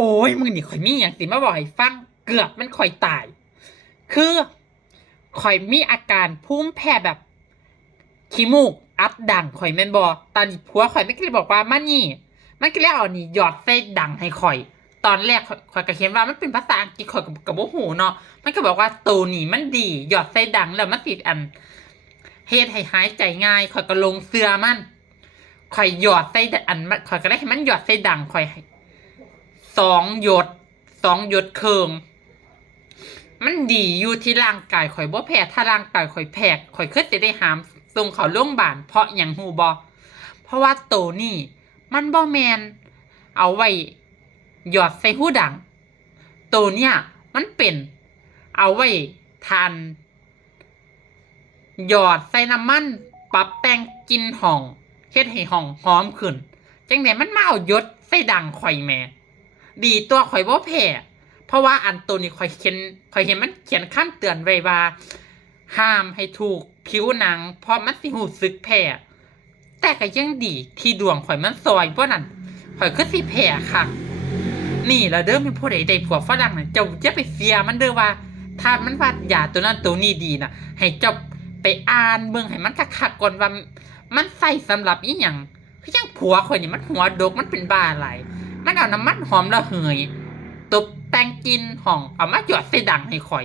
อ้ยมึงนี่ข่อยมีอย่างสิมาบอกให้ฟังเกือบมันข่อยตายคือข่อยมีอาการภูมิแพ้แบบขี้มูกอัดดังข่อยแม่นบอตอนนี้ผัวข่อยไม่เคยบอกว่ามันนี่มันก็เลยเอานี่หยอดใส่ดังให้ข่อยตอนแรกข่อยก็เขียนว่ามันเป็นภาษาอังกฤษข่อยกับบ่หูเนาะมันก็บอกว่าตัวนี้มันดีหยอดใส่ดังแล้วมันติดอันเฮ็ดให้หายใจง่ายข่อยก็ลงเสื้อมันข่อยหยอดใส่อันข่อยก็ได้ให้มันหยอดใส่ดังข่อย2 หยดเคืองมันดีอยู่ที่ร่างกายข่อยบ่แพ้ถ้าร่างกายข่อยแพ้ข่อยคือสิได้หามส่งเขาโรงพยาบาลเพราะหยังฮู้บ่เพราะว่าโตนี่มันบ่แมนเอาไว้หยอดใส่หูดังโตเนี่ยมันเป็นเอาไว้ทานหยอดใส่น้ำมันปรับแต่งกลิ่นห้องเฮ็ดให้ห้องหอมขึ้นจังได๋มันมาเอาหยดใส่ดังข่อยแหมดีตัวข่อยบ่แพ้เพราะว่าอันตัวนี้ข่อยเห็นมันเขียนคำเตือนไว้ว่าห้ามให้ถูกผิวหนังเพราะมันสิรู้สึกแพ้แต่ก็ยังดีที่ดวงข่อยมันซอยบ่นั่นข่อยคือสิแพ้ค่ะนี่ล่ะเด้อมีผู้ใดได้ผัวฝรั่งน่ะเจ้าอย่าไปเสียมันเด้อว่าถ้ามันว่ายาตัวนั้นตัวนี้ดีน่ะให้เจ้าไปอ่านเบิ่งให้มันคักๆก่อนว่ามันใส่สำหรับอีหยังคือจังผัวข่อยนี่มันหัวดกมันเป็นบ้าหลายมันเอาน้ำมันหอมระเหยตบแต่งกลิ่นห้องเอามาหยอดใส่ดังให้ข่อย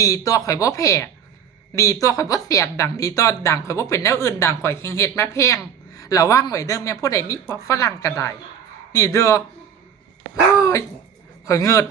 ดีตัวข่อยบ่แพ้ดีตัวข่อยบ่เสียบดังดีตัวดังข่อยบ่เป็นแนวอื่นดังข่อยเฮ็ดมาแพงระวังไว้เด้อแม่ผู้ใดมีผัวฝรั่งก็ได้นี่เด้อเฮ้ยข่อยเงิด